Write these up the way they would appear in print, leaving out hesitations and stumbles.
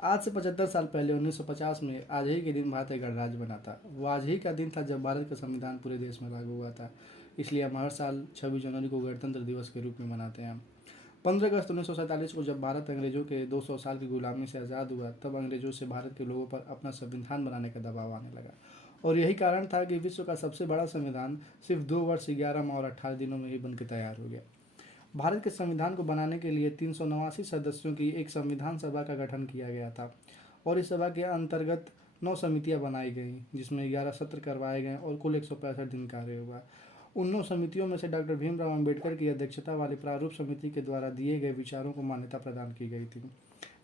आज से 75 साल पहले 1950 में आज ही के दिन भारत एक गणराज्य बना था। वो आज ही का दिन था जब भारत का संविधान पूरे देश में लागू हुआ था। इसलिए हम हर साल 26 जनवरी को गणतंत्र दिवस के रूप में मनाते हैं। 15 अगस्त 1947 को जब भारत अंग्रेजों के 200 साल की गुलामी से आज़ाद हुआ, तब अंग्रेजों से भारत के लोगों पर अपना संविधान बनाने का दबाव आने लगा। और यही कारण था कि विश्व का सबसे बड़ा संविधान सिर्फ 2 वर्ष 11 माह और 18 दिनों में ही बनकर तैयार हो गया। भारत के संविधान को बनाने के लिए 389 सदस्यों की एक संविधान सभा का गठन किया गया था और इस सभा के अंतर्गत 9 समितियां बनाई गईं, जिसमें 11 सत्र करवाए गए और कुल 165 दिन कार्य हुआ। उन 9 समितियों में से डॉक्टर भीमराव अंबेडकर की अध्यक्षता वाली प्रारूप समिति के द्वारा दिए गए विचारों को मान्यता प्रदान की गई थी,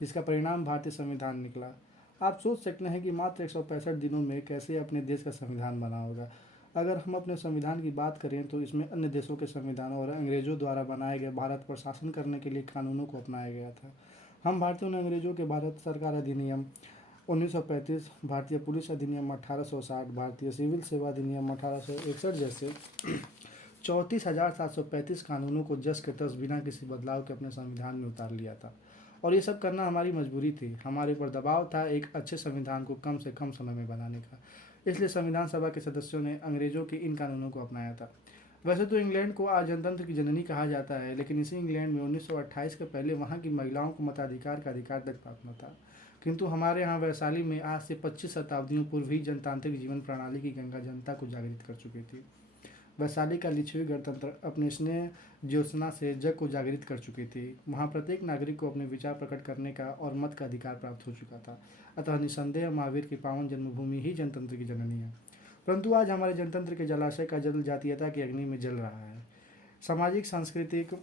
जिसका परिणाम भारतीय संविधान निकला। आप सोच सकते हैं कि मात्र 165 दिनों में कैसे अपने देश का संविधान बना होगा। अगर हम अपने संविधान की बात करें तो इसमें अन्य देशों के संविधानों और अंग्रेजों द्वारा बनाए गए भारत पर शासन करने के लिए कानूनों को अपनाया गया था। हम भारतीयों ने अंग्रेजों के भारत सरकार अधिनियम 1935, भारतीय पुलिस अधिनियम 1860, भारतीय सिविल सेवा अधिनियम 1861 जैसे 34,735 कानूनों को जस के तस बिना किसी बदलाव के अपने संविधान में उतार लिया था। और ये सब करना हमारी मजबूरी थी। हमारे ऊपर दबाव था एक अच्छे संविधान को कम से कम समय में बनाने का। इसलिए संविधान सभा के सदस्यों ने अंग्रेजों के इन कानूनों को अपनाया था। वैसे तो इंग्लैंड को आज जनतंत्र की जननी कहा जाता है, लेकिन इसी इंग्लैंड में 1928 के पहले वहाँ की महिलाओं को मताधिकार का अधिकार तक प्राप्त न था। किंतु हमारे यहाँ वैशाली में आज से 25 शताब्दियों पूर्व ही जनतांत्रिक जीवन प्रणाली की गंगा जनता को जागृत कर चुकी थी। वैशाली का लिच्छवी गणतंत्र अपने स्नेह ज्योत्सना से जग को जागृत कर चुकी थी। वहाँ प्रत्येक नागरिक को अपने विचार प्रकट करने का और मत का अधिकार प्राप्त हो चुका था। अतः निसंदेह महावीर की पावन जन्मभूमि ही जनतंत्र की जननी है। परंतु आज हमारे जनतंत्र के जलाशय का जल जातीयता की अग्नि में जल रहा है। सामाजिक सांस्कृतिक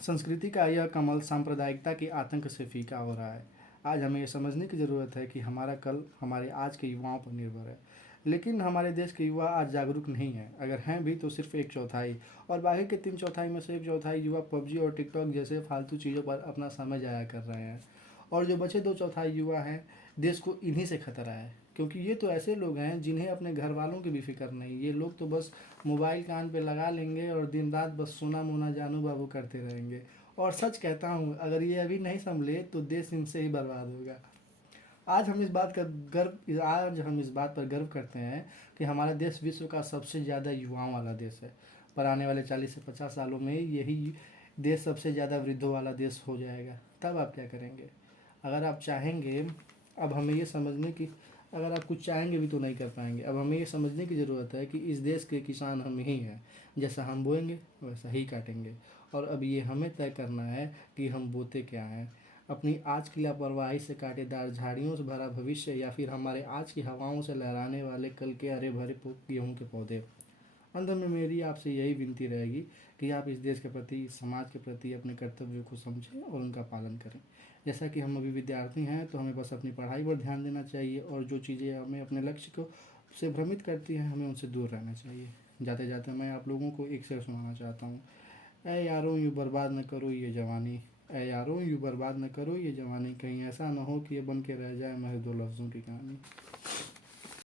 संस्कृति का यह कमल सांप्रदायिकता के आतंक से फीका हो रहा है। आज हमें यह समझने की ज़रूरत है कि हमारा कल हमारे आज के युवाओं पर निर्भर है। लेकिन हमारे देश के युवा आज जागरूक नहीं हैं, अगर हैं भी तो सिर्फ 1/4, और बाकी के 3/4 में से 1/4 युवा पबजी और टिकटॉक जैसे फालतू चीज़ों पर अपना समय जाया कर रहे हैं। और जो बचे 2/4 युवा हैं, देश को इन्हीं से खतरा है, क्योंकि ये तो ऐसे लोग हैं जिन्हें अपने घर वालों की भी फिक्र नहीं। ये लोग तो बस मोबाइल कान पे लगा लेंगे और दिन रात बस सोना मोना जानू बाबू करते रहेंगे। और सच कहता हूँ, अगर ये अभी नहीं संभले तो देश इनसे ही बर्बाद होगा। आज हम इस बात पर गर्व करते हैं कि हमारा देश विश्व का सबसे ज़्यादा युवाओं वाला देश है। पर आने वाले 40 से 50 सालों में यही देश सबसे ज़्यादा वृद्धों वाला देश हो जाएगा। तब आप क्या करेंगे? अगर आप चाहेंगे अब हमें ये समझने की अगर आप कुछ चाहेंगे भी तो नहीं कर पाएंगे। अब हमें ये समझने की ज़रूरत है कि इस देश के किसान हम ही हैं। जैसा हम बोएंगे वैसा ही काटेंगे। और अब ये हमें तय करना है कि हम बोते क्या हैं। अपनी आज की लापरवाही से कांटेदार झाड़ियों से भरा भविष्य, या फिर हमारे आज की हवाओं से लहराने वाले कल के हरे भरे गेहूं के पौधे। अंत में मेरी आपसे यही विनती रहेगी कि आप इस देश के प्रति, इस समाज के प्रति अपने कर्तव्यों को समझें और उनका पालन करें। जैसा कि हम अभी विद्यार्थी हैं तो हमें बस अपनी पढ़ाई पर ध्यान देना चाहिए, और जो चीज़ें हमें अपने लक्ष्य को से भ्रमित करती हैं हमें उनसे दूर रहना चाहिए। जाते जाते मैं आप लोगों को एक शेर सुनाना चाहता हूँ। ऐ यारों यूँ बर्बाद न करो ये जवानी, ऐ यारों यूँ बर्बाद न करो ये जवानी, कहीं ऐसा न हो कि ये बन के रह जाए महज 2 लफ्ज़ों की कहानी।